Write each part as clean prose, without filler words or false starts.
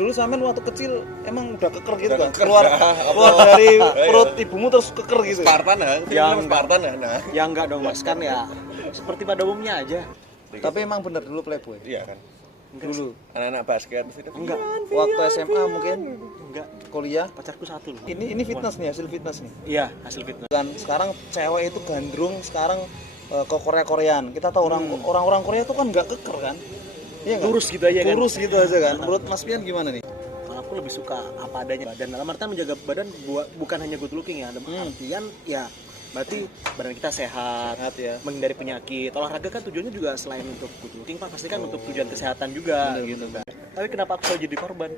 Dulu sampean waktu kecil emang udah keker gitu Udah kan? keker, Keluar dari Iya. perut ibumu terus keker gitu. Spartan ya, Yang Spartan ya. Nah, Ya enggak dong Mas, kan ya seperti pada umumnya aja. Tapi emang bener dulu playboy. iya kan. Dulu. Anak-anak basket itu Enggak, Waktu SMA mungkin, enggak. kuliah. Pacarku satu loh. Ini fitness nih, hasil fitness nih. Iya, hasil fitness. Kan sekarang cewek itu gandrung, sekarang ke Korea-Koreaan. Kita tahu orang-orang Korea itu kan nggak keker kan? Iya nggak? Lurus gitu aja kan? Lurus gitu aja kan. Menurut Mas Pian gimana nih? Kalau aku lebih suka apa adanya. Dan dalam artian menjaga badan bukan hanya good looking ya. Dalam artian ya berarti badan kita sehat, Ya. menghindari penyakit. Olahraga kan tujuannya juga selain untuk good looking, Pak, pasti kan untuk tujuan kesehatan juga gitu kan. Tapi kenapa aku selalu jadi korban?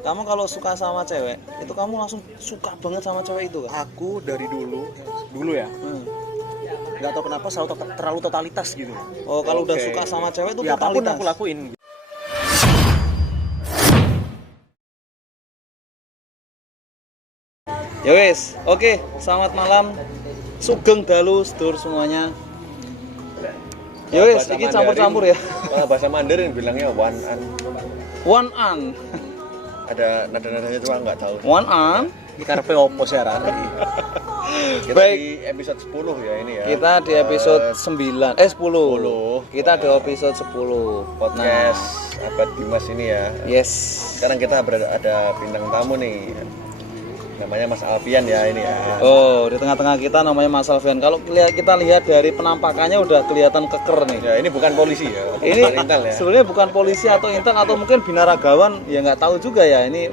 Kamu kalau suka sama cewek, itu kamu langsung suka banget sama cewek itu kan? Aku dari dulu ya, nggak tahu kenapa selalu terlalu totalitas gitu. Oh, kalau udah suka sama cewek itu Ya apapun totalitas. aku lakuin. Ya wes, oke. Selamat malam. Sugeng dalu sedulur semuanya. Ya wes, ini campur-campur ya. Kalau bahasa Mandarin bilangnya one an. One an. Ada nada-nadanya cuma nggak tahu. One an. Karpe opo sih Rani. Kita Baik. di episode 10 ya ini ya. Kita di episode 10. 10. Kita di episode 10. Podcast Abad Dimas ini ya. Yes. Sekarang kita ada bintang tamu nih. Namanya Mas Alfian ya ini ya. Oh, di tengah-tengah kita namanya Mas Alfian. Kalau kita lihat dari penampakannya udah kelihatan keker nih. Ya ini bukan polisi ya. Ini Intel ya. sebenarnya bukan polisi atau intel atau mungkin binaragawan, ya nggak tahu juga ya. Ini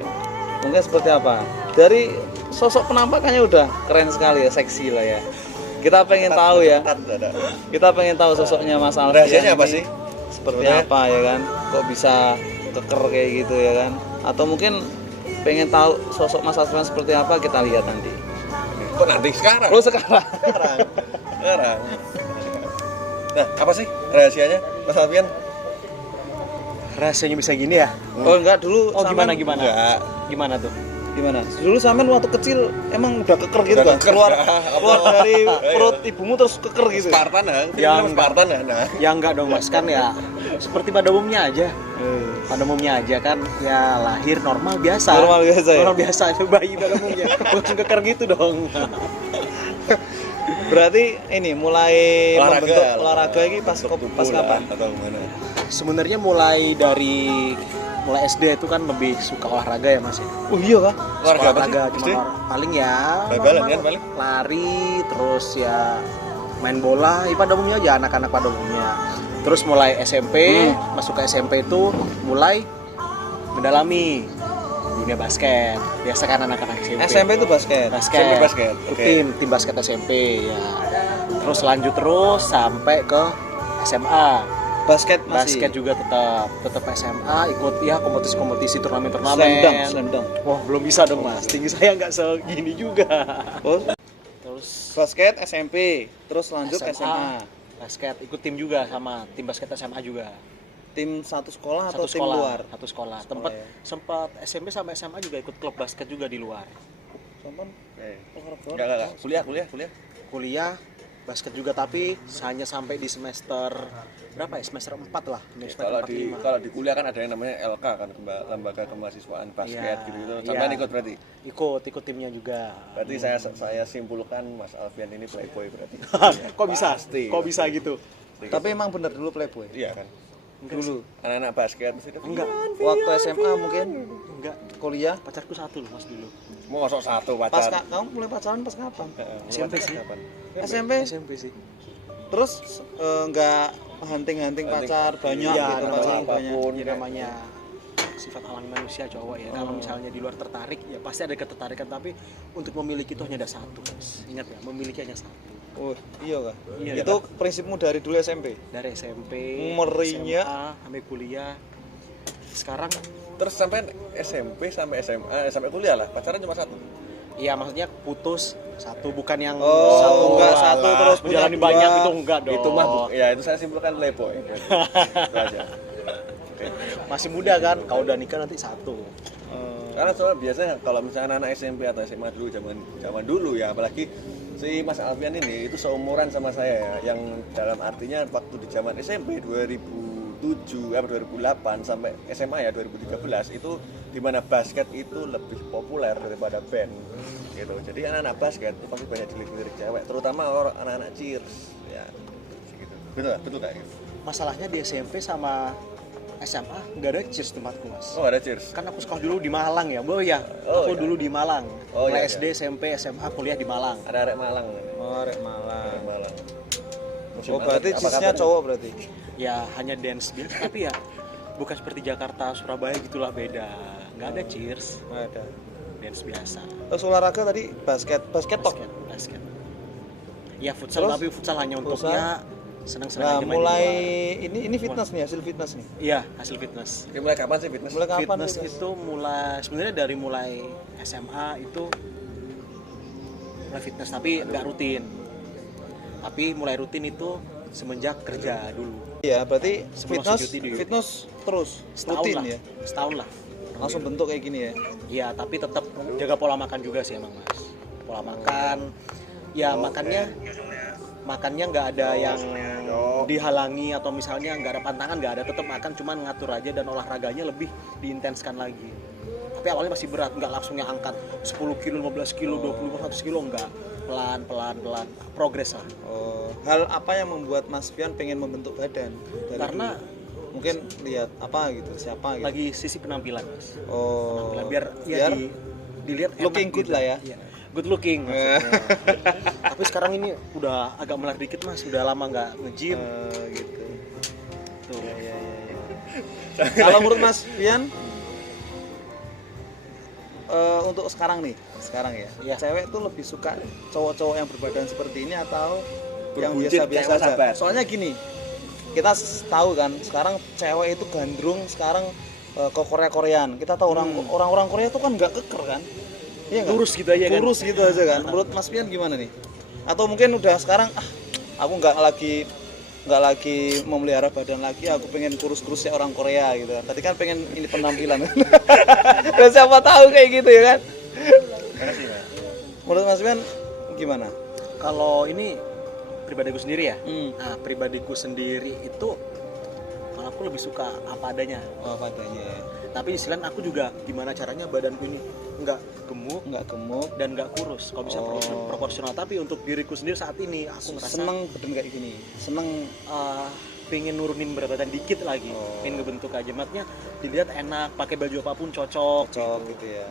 mungkin seperti apa. Dari sosok penampakannya udah keren sekali ya, seksi lah ya. Kita pengen tahu ya. Kita pengen tahu sosoknya Mas Alfian. Rahasianya apa ini sih? Seperti apa ya kan? Kok bisa keker kayak gitu ya kan? Atau mungkin pengen tahu sosok Mas Alfian seperti apa, kita lihat nanti. Kok nanti sekarang? Oh, sekarang. Sekarang. Nah, apa sih rahasianya Mas Alfian? Rasanya bisa gini ya? Oh, enggak dulu. Oh sampean- gimana? Enggak. Gimana tuh? Gimana? Dulu sampean waktu kecil emang udah keker gitu Udah kan? keker. Keluar Apa? dari perut ibumu terus keker gitu. Spartan ya. Yang Spartan ya. Nah, Ya enggak dong Mas, kan ya seperti pada umumnya aja. Pada umumnya aja kan ya lahir normal biasa. Normal biasa ya? Normal biasa aja bayi pada umumnya. Langsung keker gitu dong. Berarti ini mulai Olahraga. membentuk olahraga ini pas tubuh kapan? lah, atau gimana? Sebenarnya mulai SD itu kan lebih suka olahraga ya Mas ya. Oh iya kah? Olahraga apa sih? Cuma SD? paling ya Bal-balan normal, kan paling? lari terus ya main bola ya pada umumnya aja anak-anak pada umumnya. Terus mulai SMP, masuk ke SMP itu mulai mendalami dunia basket. Biasa kan anak-anak SMP. SMP itu basket. SMP basket, Ikut oke. tim basket SMP ya. Terus lanjut terus sampai ke SMA. Basket masih. Basket juga tetap SMA, ikut ya kompetisi turnamen. Slam dunk. Wah, belum bisa dong Mas. Tinggi saya nggak segini juga. Oh, Terus basket SMP, terus lanjut SMA. basket ikut tim juga sama tim basket SMA juga. Tim satu sekolah atau Satu tim sekolah, luar? satu sekolah. ya. Sempat SMP sama SMA juga ikut klub basket juga di luar. Sampai Enggak. Kuliah. Kuliah basket juga tapi hanya sampai di semester berapa ya? Semester 4 lah. Semester Kalau 4, di 5. kalau di kuliah kan ada yang namanya LK kan, Lembaga Kemahasiswaan Basket Iya, gitu. iya. Sampai ikut berarti. Ikut timnya juga. Berarti saya simpulkan Mas Alfian ini playboy berarti. Kok bisa? Pasti. Kok bisa gitu? Tapi emang bener dulu playboy. Iya kan. Dulu. Anak-anak basket itu Enggak. Waktu SMA mungkin, Enggak. kuliah. Pacarku satu loh Mas dulu. mau masuk satu Pas pacar. kamu mulai pacaran pas kapan? SMP sih. Kapan? SMP sih. Terus nggak hunting pacar banyak Iya, gitu, namanya pacaran banyak. apapun. Ya namanya sifat alami manusia cowok ya. Kalau misalnya di luar tertarik ya pasti ada ketertarikan, tapi untuk memiliki itu hanya ada satu Mas. Ingat ya, memiliki hanya satu. Oh, iya kah? Iya, Itu prinsipmu dari dulu SMP? Dari SMP, Merinya. SMA, sampai kuliah. Sekarang Terus sampai SMP sampai SMA sampai kuliah lah pacaran cuma satu. iya maksudnya putus satu, bukan yang Oh, satu enggak satu alah. terus punya menjalani dua. banyak itu enggak dong. Itu mah ya itu saya simpulkan playboy. Itu aja. Oke. masih muda kan, kalau udah nikah nanti satu. Karena soalnya biasanya kalau misalnya anak SMP atau SMA dulu zaman dulu ya, apalagi si Mas Alfian ini itu seumuran sama saya ya, yang dalam artinya waktu di zaman SMP 2003 2008 sampai SMA ya 2013 itu dimana basket itu lebih populer daripada band gitu. Jadi anak-anak basket itu pasti banyak dilirik cewek, terutama anak-anak cheers ya. Gitu. Betul kayak gitu. Masalahnya di SMP sama SMA nggak ada cheers tempatku mas. Oh ada cheers. Kan aku sekolah dulu di Malang ya, bro ya. Oh, Aku iya. dulu di Malang. Oh, Mulai iya, SD, SMP, SMA, kuliah di Malang. Ada arek Malang. Oh, Rek Malang. Arek Malang. Oh, berarti Apa cheers-nya kabar? cowok berarti. Ya hanya dance biasa, tapi ya bukan seperti Jakarta, Surabaya gitulah, beda. Nggak ada cheers, Nggak ada. dance biasa. Terus olahraga tadi basket tok. Basket. Ya futsal, Terus? tapi futsal hanya untuk Futsal? ya senang-senang Nah, aja main di mulai luar. ini fitness nih, hasil fitness nih. Iya, hasil fitness. Oke, mulai kapan sih fitness? Mulai kapan Fitness fitness? itu mulai sebenarnya dari mulai SMA itu mulai fitness tapi nggak rutin. Tapi mulai rutin itu semenjak kerja dulu. Iya, berarti Sebelum fitness masuk cuti dulu. fitness terus Setahun rutin lah. ya. Setahun lah. Langsung bentuk kayak gini ya. Iya, tapi tetap jaga pola makan juga sih emang mas. Pola makan, ya makannya nggak ada yang dihalangi atau misalnya nggak ada pantangan, nggak ada, tetap makan, cuman ngatur aja dan olahraganya lebih diintenskan lagi. Tapi awalnya masih berat, nggak langsung yang angkat 10 kilo, 15 kilo, 20, 100 kilo, nggak. Pelan, progres lah. Oh, hal apa yang membuat Mas Pian pengen membentuk badan? Dari Karena dulu? Mungkin lihat apa gitu, siapa gitu. lagi sisi penampilan mas. Oh, Penampilan biar ya dilihat enak looking good gitu. lah ya. Iya, good looking maksudnya. Tapi sekarang ini udah agak melar dikit mas, udah lama nggak nge-gym. Gitu. Tuh. Ya. Kalau menurut Mas Pian untuk sekarang ya, Iya. cewek tuh lebih suka cowok-cowok yang berbadan seperti ini atau yang Berbuncit biasa-biasa kayak aja? sahabat. Soalnya gini, kita tahu kan sekarang cewek itu gandrung, sekarang ke Korea-Koreaan. Kita tahu orang-orang Korea itu kan nggak keker kan? Iya nggak? Lurus gitu aja kan? Lurus gitu aja kan. Menurut Mas Pian gimana nih? Atau mungkin udah sekarang aku nggak lagi memelihara badan lagi, aku pengen kurus-kurus kayak orang Korea gitu. Tadi kan pengen ini penampilan. Dan siapa tahu kayak gitu ya kan? Makasih, Mas. Menurut Mas Pian gimana? Kalau ini pribadiku sendiri ya. Hmm. Nah, pribadiku sendiri itu malah aku lebih suka apa adanya. Oh, padanya ya. Tapi di sisi lain aku juga gimana caranya badanku ini nggak gemuk Nggak gemuk, dan nggak kurus. Kalau bisa Oh. proporsional. Tapi untuk diriku sendiri saat ini aku ngerasa seneng badan kayak gini. Seneng pengen nurunin berat badan dikit lagi, Oh. pengen ngebentuk aja, matnya dilihat enak, pakai baju apapun cocok. cocok gitu ya.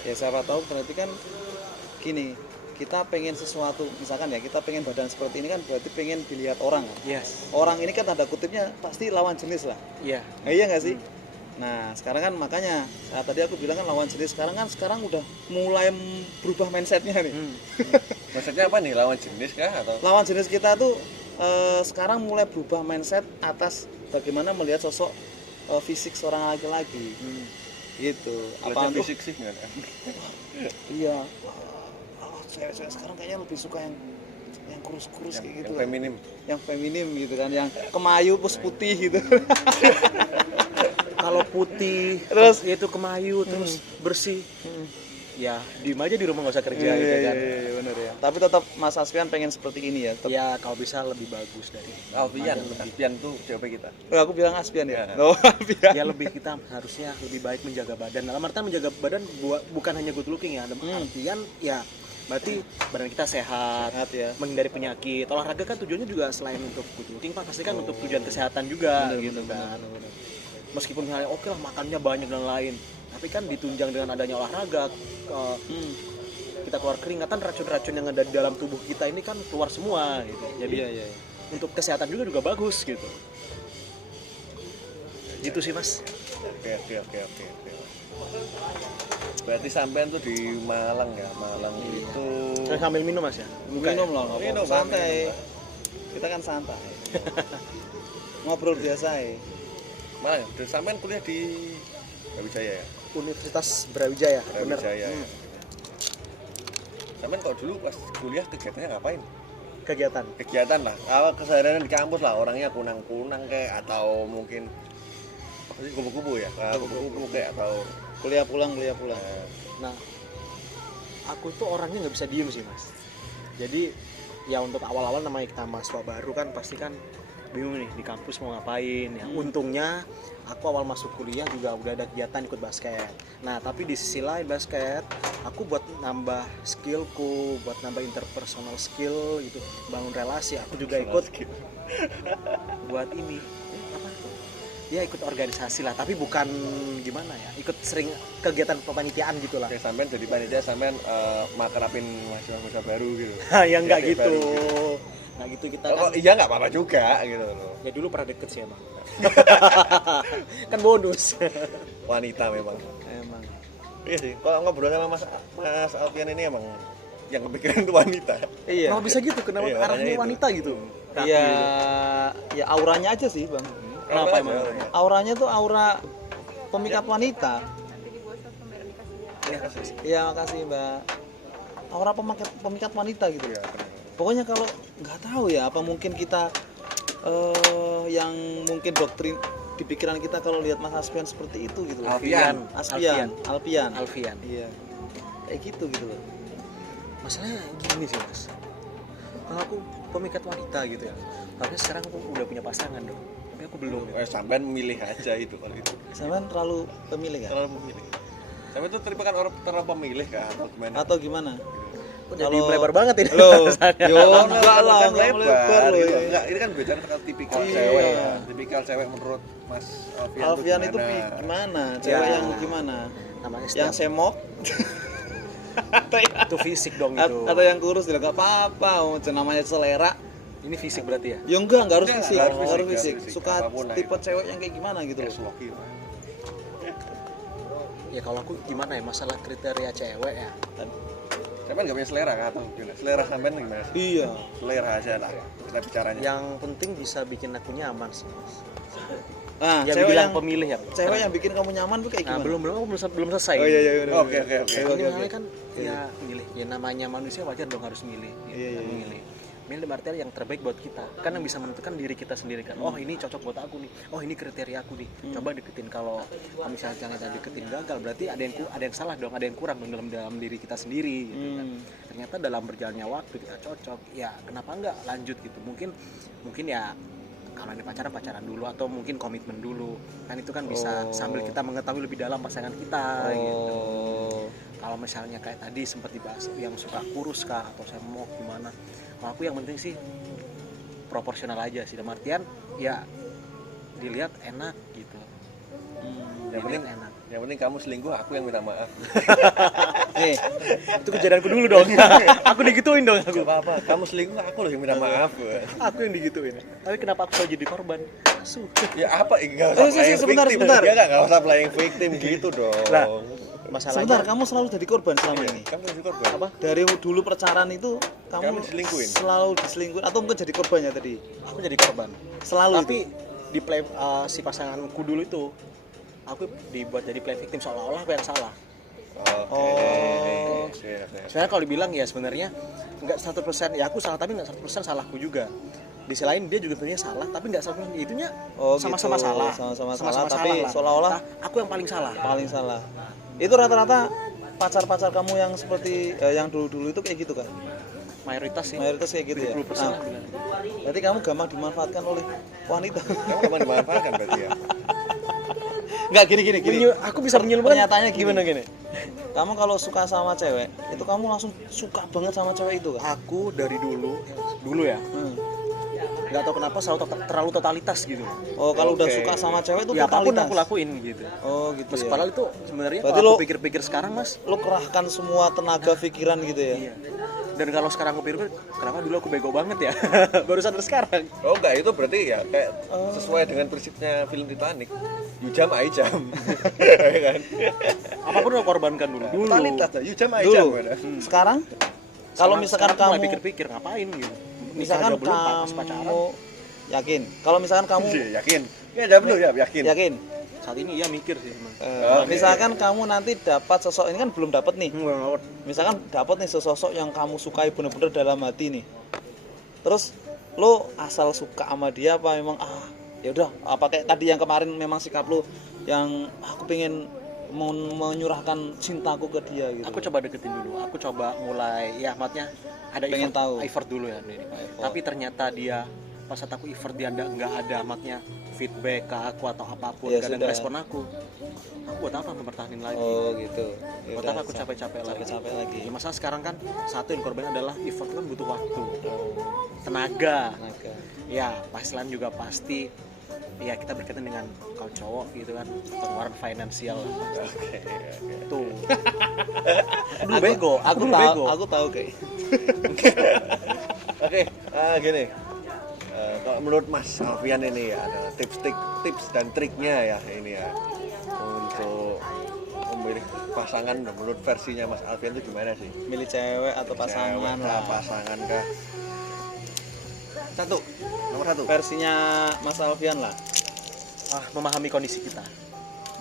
Ya siapa tahu berarti kan gini, kita pengen sesuatu, misalkan ya kita pengen badan seperti ini kan berarti pengen dilihat orang kan. Yes, Orang ini kan tanda kutipnya pasti lawan jenis lah. iya. Nah, iya nggak sih? Nah sekarang kan makanya saat tadi aku bilang kan lawan jenis, sekarang udah mulai berubah mindsetnya nih. Maksudnya apa nih, lawan jenis kah atau? Lawan jenis kita tuh sekarang mulai berubah mindset atas bagaimana melihat sosok fisik seorang laki-laki gitu. Apa Apa untuk fisik sih nggak ada? iya, cewek-cewek sekarang kayaknya lebih suka yang kurus-kurus kayak gitu, Yang feminim. yang feminim gitu kan, yang kemayu terus putih gitu. Kalau putih, Terus? itu kemayu, terus bersih, ya diem aja di rumah nggak usah kerja Iya, gitu iya, kan. iya, bener ya. Tapi tetap Mas Aspian pengen seperti ini ya. Tetap. Ya kalau bisa lebih bagus dari. Alfian tuh siapa kita? Aku bilang Aspian ya. Iya. Oh, Aspian. Ya lebih kita harusnya lebih baik menjaga badan. Dalam artian menjaga badan bukan hanya good looking ya. Dalam artian ya berarti badan kita sehat, Sehat ya. menghindari penyakit. Olahraga kan tujuannya juga selain untuk good looking, Pak, pasti kan untuk tujuan kesehatan juga Bener, gitu bener, kan. bener, bener. Meskipun misalnya oke lah makannya banyak dan lain, tapi kan ditunjang dengan adanya olahraga, kita keluar keringatan, racun-racun yang ada di dalam tubuh kita ini kan keluar semua gitu. Jadi Iya, iya. untuk kesehatan juga bagus gitu. Gitu sih Mas. Oke. Berarti sampean tuh di Malang ya? Malang itu. Saya sambil minum Mas ya. Minum lah, nggak Minum, apa-apa. Santai. minum. Kita kan santai. Ngobrol biasa ya. Malang. Dan sampean kuliah di Brawijaya ya? Universitas Brawijaya. Bener. Brawijaya. Ya. Sampean kok dulu pas kuliah kegiatannya ngapain? Kegiatan. Kegiatan lah. Awal keseharian di kampus lah. Orangnya kunang-kunang kayak atau mungkin apa sih, kupu-kupu ya? Kupu-kupu kayak atau Kuliah pulang. Nah, aku tuh orangnya nggak bisa diem sih Mas. Jadi ya untuk awal-awal namanya kita mahasiswa baru kan pasti kan bingung nih di kampus mau ngapain ya. Untungnya aku awal masuk kuliah juga udah ada kegiatan ikut basket. Nah tapi di sisi lain basket aku buat nambah skillku, buat nambah interpersonal skill gitu, bangun relasi. Aku juga ikut buat ini apa ya, ikut organisasi lah, tapi bukan gimana ya, ikut sering kegiatan kepanitiaan gitu lah. Kayak sampean jadi panitia, sampean makrapin mahasiswa baru gitu. Ya nggak Kayak gitu, baru. nggak gitu kita Oh kan. iya nggak apa-apa juga gitu loh. Ya dulu pernah deket sih emang. Kan bonus. Wanita memang. Emang. Iya sih. Kalau ngobrol sama Mas Alfian ini emang yang kepikiran itu wanita. Iya. Kenapa bisa gitu? Kenapa Iya, arahnya makanya itu. wanita gitu? Iya, ya auranya aja sih, Bang. Kenapa Aja, emang? auranya. Auranya tuh aura pemikat wanita. Iya, makasih, Mbak. Aura pemikat wanita gitu. Iya, benar. Pokoknya kalau nggak tahu ya, apa mungkin kita yang mungkin doktrin di pikiran kita kalau lihat Mas Aspian seperti itu gitu loh. Alfian. Alfian. Alfian. Iya. Kayak gitu loh. Masalahnya gini sih mas, kalau aku pemikat wanita gitu ya, tapi sekarang aku udah punya pasangan dong, tapi aku belum. Sampean memilih aja itu kalau itu. Sampean terlalu pemilih kan? Terlalu memilih. Sampean tuh terlibat orang terlalu pemilih kan atau gimana? Atau gimana? Kok jadi Kalau- melebar banget ini. Loh, bahasannya. yo enggak lah, kan enggak melebar loh. gitu. Ya. Enggak, ini kan bicara tentang tipikal Iya. cewek ya. Tipikal cewek menurut Mas Alfian, Alfian itu gimana? gimana? Cewek Ya. yang gimana? Namanya Yang setiap semok itu fisik dong itu. atau yang kurus juga nggak apa-apa, namanya selera. Ini fisik berarti ya? Ya enggak harus Enggak, fisik, nggak harus nggak harus fisik, fisik. nggak harus fisik. Suka Apapun lah tipe itu. cewek yang kayak gimana gitu loh. Sloki. Ya kalau aku gimana ya, masalah kriteria cewek ya. Sampean nggak punya selera kan atau gimana? Selera sampean gimana? Iya. Selera aja lah kita bicaranya. Yang penting bisa bikin aku nyaman sih mas. Nah, Yang cewek bilang yang pemilih ya. cewek yang bikin kamu nyaman tuh kayak Nah, gimana? belum selesai. Oh iya. Oke. Ini misalnya kan ya milih, ya namanya manusia wajar dong harus milih, gitu, Iya. milih. Milih dalam artian yang terbaik buat kita. Kan yang bisa menentukan diri kita sendiri kan. Oh ini cocok buat aku nih. Oh ini kriteria aku nih. Coba deketin. Kalau misalnya jangan deketin gagal, berarti ada yang salah dong, ada yang kurang dong dalam diri kita sendiri. Gitu kan. Ternyata dalam berjalannya waktu kita cocok. Ya kenapa enggak lanjut gitu? Mungkin ya kalau ini pacaran dulu atau mungkin komitmen dulu. Kan itu kan bisa sambil kita mengetahui lebih dalam pasangan kita gitu. Kalau misalnya kayak tadi sempat dibahas yang suka kurus kah atau semok gimana, kalau aku yang penting sih proporsional aja sih, dalam artian ya dilihat enak gitu. Yang penting enak. Yang penting kamu selingkuh, aku yang minta maaf. Itu kejadianku dulu dong. Aku digituin dong aku. Gak apa-apa, kamu selingkuh, aku loh yang minta maaf. Aku yang digituin. Tapi kenapa aku selalu jadi korban? Asu. Ya apa? Gak usah playing sebentar, victim. sebentar. Ya gak usah playing victim gitu dong. Lah, masalahnya Sebentar, kamu selalu jadi korban selama Iya, ini. kamu jadi korban. apa? Dari dulu pacaran itu kamu Kamu diselingkuhin? selalu diselingkuhin atau mungkin jadi korbannya tadi? Aku jadi korban. Selalu Tapi itu. di play si pasanganku dulu itu aku dibuat jadi play victim, seolah-olah aku yang salah. Oke. Sebenarnya kalau dibilang ya sebenarnya nggak 100% ya aku salah, tapi nggak 100% salahku juga. Di sisi lain dia juga sebenarnya salah, tapi nggak 100% itunya sama-sama gitu. salah. Sama-sama Sama-sama salah, tapi lah. seolah-olah Nah, aku yang paling salah. paling salah. Itu rata-rata pacar-pacar kamu yang seperti yang dulu-dulu itu kayak gitu kan? Mayoritas sih. Mayoritas kayak gitu ya. 70% Nah, lah bilang. berarti kamu gampang dimanfaatkan oleh wanita. Kamu gampang dimanfaatkan berarti ya. Enggak gini. Aku bisa menyimpulkan Pernyataannya gimana gini? Kamu kalau suka sama cewek, itu kamu langsung suka banget sama cewek itu kan? Aku dari dulu ya, nggak tahu kenapa selalu terlalu totalitas gitu. Oh, kalau udah Oke. suka sama cewek itu Ya apapun totalitas. aku lakuin gitu. Oh, gitu ya. Padahal itu sebenarnya Berarti kalau lo- aku pikir-pikir sekarang mas, Lu kerahkan semua tenaga pikiran gitu ya. iya. Dan kalau sekarang aku pikir, kenapa dulu aku bego banget ya? Baru sadar sekarang. Oh enggak, itu berarti ya kayak sesuai dengan prinsipnya film Titanic. Yujam Aijam. Ya kan? Apapun aku korbankan dulu. Totalitas, Yujam Dulu. Aijam. Mana? Sekarang kalau misalkan sekarang mulai kamu pikir-pikir ngapain gitu. misalkan Nikah aja belum, pas pacaran. kamu yakin, kalau misalkan kamu Iya, yakin. Ya jawab dulu ya, yakin. yakin, Saat ini iya mikir sih emang. Oke. misalkan kamu nanti dapat sosok ini kan belum dapat nih. Enggak. Misalkan dapat nih sosok yang kamu sukai bener-bener dalam hati nih. Terus lo asal suka sama dia apa memang ya udah apa kayak tadi yang kemarin memang sikap lo yang aku pengen menyurahkan cintaku ke dia gitu. Aku coba deketin dulu. Aku coba mulai ya maksudnya ada Pengen tahu. effort dulu ya. Tapi ternyata dia pas saat aku effort dia nggak ada maknya feedback ke aku atau apapun, Ya nggak ada sudah. respon aku buat apa mempertahankan lagi? Oh gitu. Ya Buat udah, apa aku capek-capek lagi? capek-capek lagi. Ya, masalah sekarang kan satu yang korban adalah effort kan butuh waktu, Oh, tenaga. tenaga. Ya penghasilan juga pasti. Ya kita berkaitan dengan kalau cowok gitu kan pengeluaran finansial lah. Oke. Tuh. Aku dulu bego. Aku dulu tahu, bego. aku tahu kayak. Oke, gini. Kalau menurut Mas Alfian ini ya ada tips dan triknya ya ini ya untuk memilih pasangan menurut versinya Mas Alfian itu gimana sih? Milih cewek atau pasangan Cewek kah, lah. pasangan kah? Nomor satu. Versinya Mas Alfian lah. Memahami kondisi kita.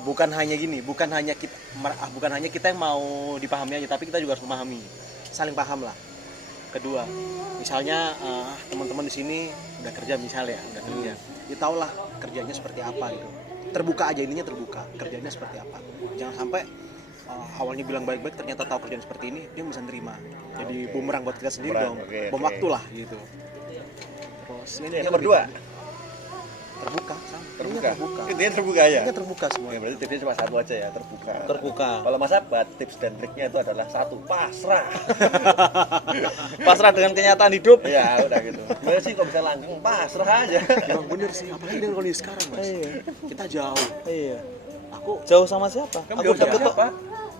Bukan hanya gini, bukan hanya kita yang mau dipahami aja, tapi kita juga harus memahami. Saling paham lah. Kedua, misalnya teman-teman di sini udah kerja misalnya, udah kerja. Ya tau lah kerjanya seperti apa gitu. Terbuka aja, ininya terbuka. Kerjanya seperti apa. Jangan sampai awalnya bilang baik-baik ternyata tahu kerjaan seperti ini, dia bisa nerima. Jadi Oke. bumerang buat kita sendiri Bumerang, dong. oke, Bom oke. waktu lah gitu. Terus Ini yang nomor 2. terbuka sama. Terbuka. Terbuka. Intinya terbuka ya. Ini terbuka semua. Ya, berarti tipsnya cuma satu aja ya, terbuka. Terbuka. Kalau Mas Abad, tips dan triknya itu adalah satu, pasrah. Pasrah dengan kenyataan hidup. Ya udah gitu. Sebenarnya sih kok bisa langgeng, pasrah aja. Emang bener sih, apalagi dengan kondisi sekarang mas. Iya. Kita jauh. Iya. Aku Jauh sama siapa? Kamu Aku jauh sama deket kok. siapa?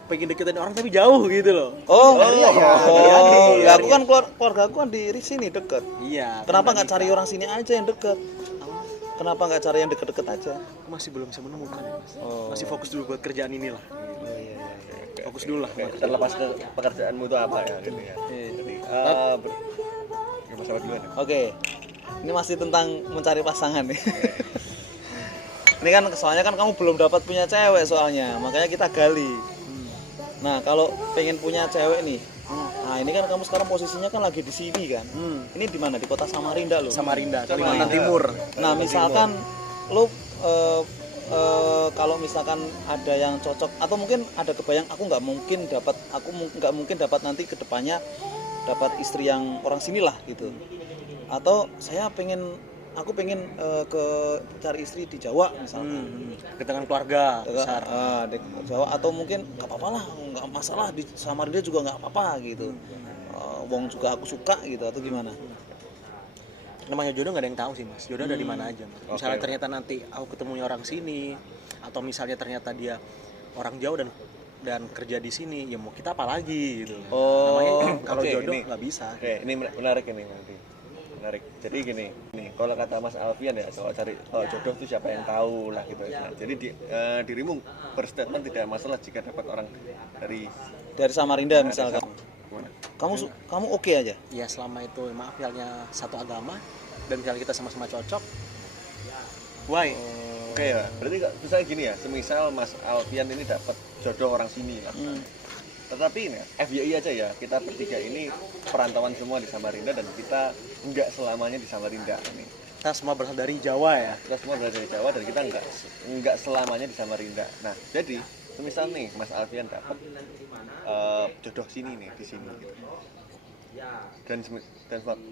pengen deketin orang tapi jauh gitu loh. Oh, iya, iya. oh, Iya, aku kan keluarga aku kan di sini deket. Iya. Kenapa aku nggak cari nikah. orang sini aja yang deket? Kenapa nggak cari yang deket-deket aja? Aku masih belum bisa menemukan ya, mas. Oh. Masih fokus dulu buat kerjaan inilah. Fokus dulu lah. Oke, terlepas ke pekerjaanmu itu apa ya gitu ya. Iya. Jadi ya, Mas Abad gimana? Oke, ini masih tentang mencari pasangan nih. Ini kan soalnya kan kamu belum dapat punya cewek soalnya, makanya kita gali. Nah kalau pengen punya cewek nih, nah ini kan kamu sekarang posisinya kan lagi di sini kan. Ini di mana? Di kota Samarinda loh. Samarinda, Kalimantan Kalimantan Timur. Nah misalkan lo kalau misalkan ada yang cocok atau mungkin ada kebayang aku nggak mungkin dapat nanti kedepannya dapat istri yang orang sinilah gitu. Atau aku pengen ke cari istri di Jawa misalkan. Dengan keluarga besar. Di Jawa atau mungkin nggak apa-apa lah, nggak masalah di Samarinda juga nggak apa-apa gitu. Wong juga aku suka gitu atau gimana? Namanya jodoh nggak ada yang tahu sih mas. Jodoh dari mana aja. Mas. Misalnya Oke. ternyata nanti aku ketemunya orang sini, atau misalnya ternyata dia orang jauh dan kerja di sini, ya mau kita apa lagi gitu. Oh, Namanya kalau oke, jodoh ini- nggak bisa. Oke, ini menarik ini nanti. Menarik. Jadi gini, nih kalau kata Mas Alfian ya, kalau jodoh itu siapa yang tahu lah gitu ya. Jadi dirimu berstatement tidak masalah jika dapat orang dari Samarinda misalkan. gimana? Kamu oke aja? Ya selama itu maaf misalnya satu agama dan misalnya kita sama-sama cocok, why? Oke ya, berarti misalnya gini ya, semisal Mas Alfian ini dapat jodoh orang sini lah. Tetapi ini FYI aja ya, kita bertiga ini perantauan semua di Samarinda dan kita enggak selamanya di Samarinda ini. Kita semua berasal dari Jawa ya. Kita semua berada dari Jawa dan kita enggak selamanya di Samarinda. Nah, jadi semisal nih Mas Alfian dapat jodoh sini nih di sini gitu. Dan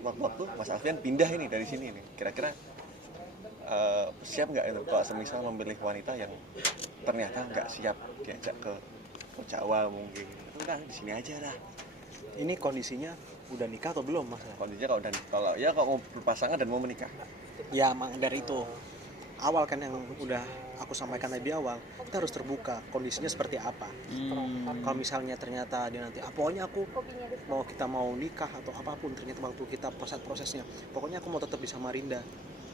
waktu Mas Alfian pindah ini dari sini nih, kira-kira siap nggak itu kalau semisal memilih wanita yang ternyata nggak siap diajak ke Jawa mungkin, itu kan di sini aja lah. Ini kondisinya udah nikah atau belum mas? Kondisinya kalau mau berpasangan dan mau menikah. Ya dari itu awal kan yang udah aku sampaikan tadi di awal, kita harus terbuka kondisinya seperti apa. Kalau misalnya ternyata dia nanti pokoknya kita mau nikah atau apapun, ternyata waktu kita prosesnya pokoknya aku mau tetap di Samarinda,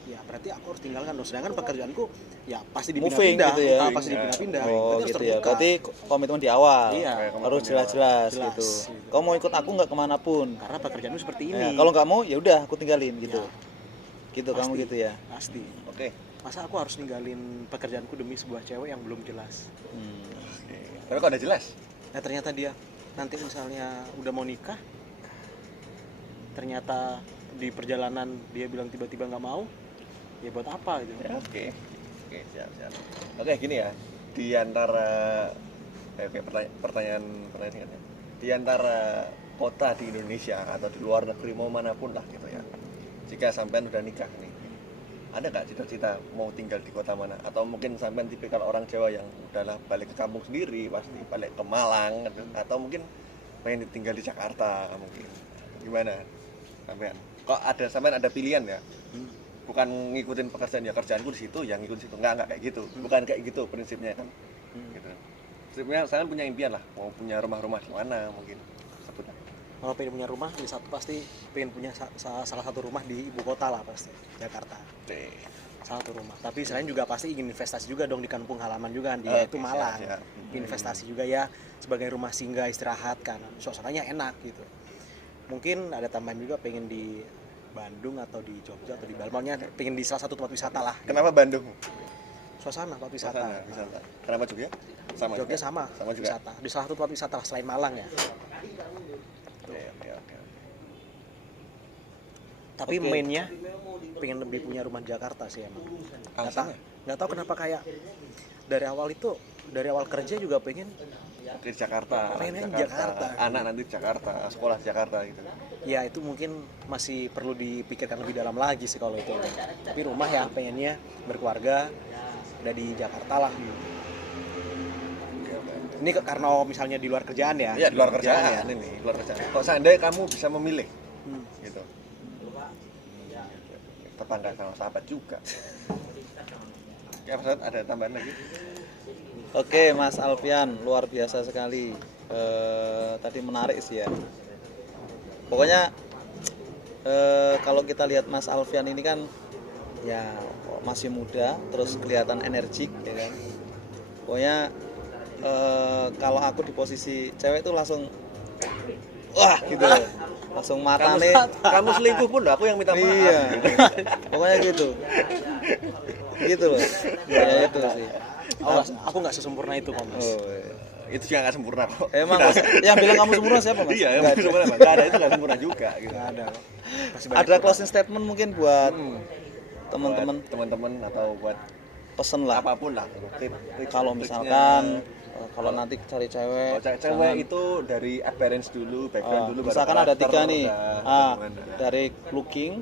ya berarti aku harus tinggalkan dong. Sedangkan pekerjaanku ya pasti Moving dipindah-pindah gitu ya. pasti dipindah-pindah. Oh Berarti harus gitu ya. terbuka. Berarti komitmen di awal Iya, harus jelas-jelas Jelas. gitu. Kamu mau ikut aku nggak kemanapun. Karena pekerjaanku seperti Ya, ini. kalau nggak mau ya udah aku tinggalin gitu. Ya. Gitu kamu Pasti. gitu ya. Pasti. Oke. Masa aku harus ninggalin pekerjaanku demi sebuah cewek yang belum jelas? Tapi kalau udah jelas, Nah ternyata dia nanti misalnya udah mau nikah, ternyata di perjalanan dia bilang tiba-tiba nggak mau, ya buat apa gitu? ya oke, siap. Oke gini ya, di antara pertanyaan kan ya, di antara kota di Indonesia atau di luar negeri mau manapun lah gitu ya, jika sampean udah nikah nih, ada nggak cita-cita mau tinggal di kota mana? Atau mungkin sampean tipikal orang Jawa yang udahlah balik ke kampung sendiri, pasti balik ke Malang, atau mungkin pengen tinggal di Jakarta mungkin. Gimana sampean? Kok ada sampean ada pilihan ya? Bukan ngikutin pekerjaan ya kerjaanku di situ, yang ngikutin situ enggak kayak gitu. Bukan kayak gitu prinsipnya kan. Gitu. Prinsipnya saya punya impian lah, mau punya rumah-rumah di mana mungkin. Sebutnya. Kalau pengen punya rumah, di satu pasti pengen punya salah satu rumah di ibu kota lah pasti, Jakarta. Salah satu rumah. Tapi selain juga pasti ingin investasi juga dong di kampung halaman juga kan, dia itu Malang. Siap. Investasi juga ya sebagai rumah singgah istirahat kan, suasananya enak gitu. Mungkin ada tambahan juga pengen di Bandung atau di Jogja atau di Balmaunya, pengen di salah satu tempat wisata lah. Kenapa Bandung? Suasana tempat wisata. Wisata. Kenapa Jogja? Sama Jogja juga? sama juga. wisata. Di salah satu tempat wisata lah selain Malang ya. Oke. Tapi Oke. mainnya pengen lebih punya rumah di Jakarta sih emang. Alasannya? Nggak tahu kenapa kayak dari awal kerja juga pengen Di Jakarta. Pengennya di Jakarta. Anak nanti di Jakarta, sekolah di Jakarta gitu. ya itu mungkin masih perlu dipikirkan lebih dalam lagi sih kalau itu. Tapi rumah ya pengennya berkeluarga udah di Jakarta lah. Ini karena misalnya di luar kerjaan ya. Iya, di luar kerjaan ya. ini, luar kerjaan. Kok seandainya kamu bisa memilih gitu. Tetangga sama sahabat juga. Ya, Mas, ada tambahan lagi? Oke, Mas Alfian, luar biasa sekali. Tadi menarik sih ya. Pokoknya kalau kita lihat Mas Alfian ini kan ya masih muda, terus kelihatan energik ya kan. Pokoknya kalau aku di posisi cewek itu langsung wah gitu loh. Langsung matane. Kamu selingkuh pun aku yang minta maaf. Iya. Pokoknya gitu. Gitu loh. Ya itu sih. Aku nggak sesempurna itu kok Mas. Oh, iya. Itu juga nggak sempurna kok. Emang Mas, yang bilang kamu sempurna siapa Mas? Iya, Nggak ada. sempurna. Nggak ada itu nggak sempurna juga gitu. Nggak ada. Masih banyak Ada closing statement mungkin buat teman-teman, Buat teman-teman atau buat pesen lah. apapun lah. Kalau misalkan kalau nanti cari cewek, Cewek itu dari appearance dulu, background dulu. baru misalkan ada karakter, 3 nih, udah gimana. dari looking,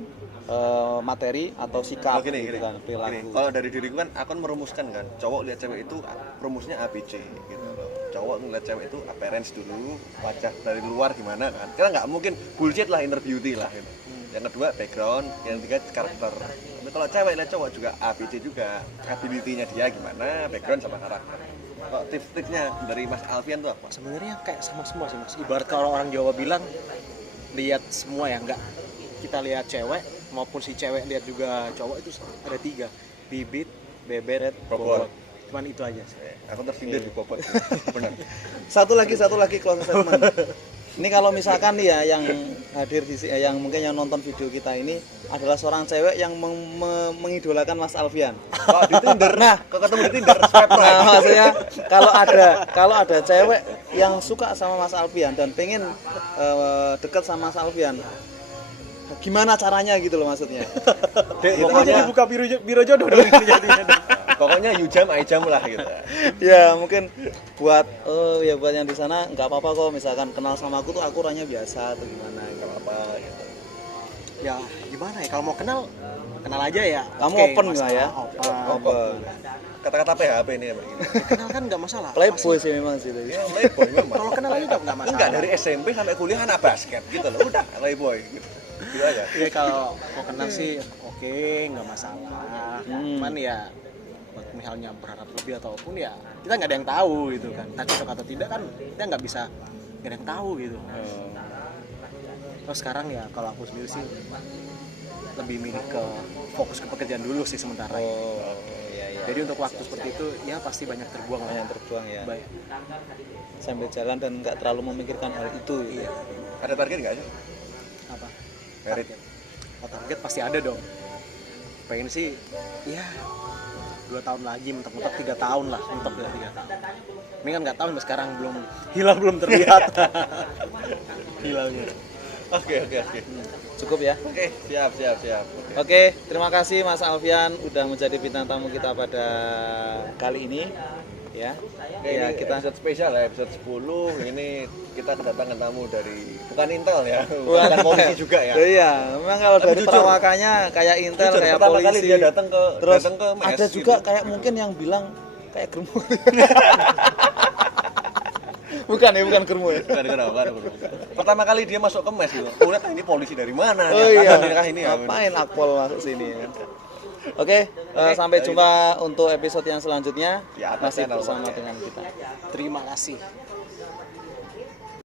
materi atau sikap, Oh, gini. gitu kan, perilaku. Gini, kalau dari diriku kan aku kan merumuskan kan, cowok lihat cewek itu rumusnya ABC gitu loh. Cowok ngeliat cewek itu appearance dulu, wajah dari luar gimana kan. Karena nggak mungkin bullshit lah inner beauty lah gitu. Yang kedua background, yang ketiga karakter. Tapi kalau cewek lihat cowok juga ABC juga, ability-nya dia gimana, background sama karakter. Kok tips-tipsnya dari Mas Alfian tuh apa? sebenarnya kayak sama semua sih Mas. Ibarat kalau orang Jawa bilang lihat semua ya, enggak kita lihat cewek maupun si cewek lihat juga cowok itu ada 3, bibit, bebet, Bobot. cuman itu aja sih. Aku tersindir di bobot. Benar. Satu lagi closing statement. Ini kalau misalkan nih ya yang hadir di yang mungkin yang nonton video kita ini adalah seorang cewek yang mengidolakan Mas Alfian. Kok di Tinder? Nah, kok ketemu di Tinder swipe right. Nah, maksudnya kalau ada cewek yang suka sama Mas Alfian dan pengen dekat sama Mas Alfian, gimana caranya gitu loh maksudnya? Dek, Kita pokoknya jadi buka biro jodoh dong jadinya. pokoknya you jam I jam lah gitu. Ya mungkin buat buat yang di sana nggak apa-apa kok misalkan kenal sama aku tuh aku orangnya biasa atau gimana gitu. Apa gitu. Ya gimana ya, kalau mau kenal aja ya. Kamu Oke, open masalah, nggak ya? Open. Kata-kata PHP ini ya begini. Kenal kan nggak masalah. Playboy sih memang sih tadi. Ya, playboy memang. Kalau kenal aja nggak masalah. Enggak, dari SMP sampai kuliah anak basket gitu loh. Udah playboy gitu. Gitu aja. Iya, kalau mau kenal sih oke, nggak masalah. Cuman ya buat misalnya berharap lebih ataupun ya kita nggak ada yang tahu gitu kan. Entah cocok atau tidak kan kita nggak ada yang tahu gitu. Terus sekarang ya kalau aku sendiri sih lebih milih ke fokus ke pekerjaan dulu sih sementara. Iya. Jadi untuk waktu seperti itu ya pasti banyak terbuang lah. Banyak terbuang ya. Baik. Sambil jalan dan nggak terlalu memikirkan hal itu. Iya. Ada target enggak sih? Apa? Merit. Target pasti ada dong. Pengen sih ya 2 tahun lagi, mentok-mentok 3 tahun lah, mentok ya 3 tahun. Ini kan nggak tahu sampai sekarang belum terlihat. Hilangnya. Oke. Cukup ya. Oke, siap. Oke, terima kasih Mas Alfian udah menjadi bintang tamu kita pada kali ini. ya. Oke, Ya, ini kita episode spesial ya, episode 10. Ini kita kedatangan tamu dari bukan Intel ya, Bukan. bukan polisi juga ya. Iya, memang kalau Tapi dari jujur, perawakannya kayak Intel, Jujur, kayak pertama polisi. kali dia datang ke Terus mes, ada juga gitu. kayak mungkin yang bilang kayak germo. Bukan ya, bukan germo ya. Bukan. Pertama kali dia masuk ke mes gitu. Oh, lihat ini polisi dari mana? Oh Ya, iya. kan, ini ya. Ngapain Akpol masuk sini ya? Oke, sampai jumpa untuk episode yang selanjutnya. Di atas Masih channel bersama Podcast. dengan kita. Terima kasih.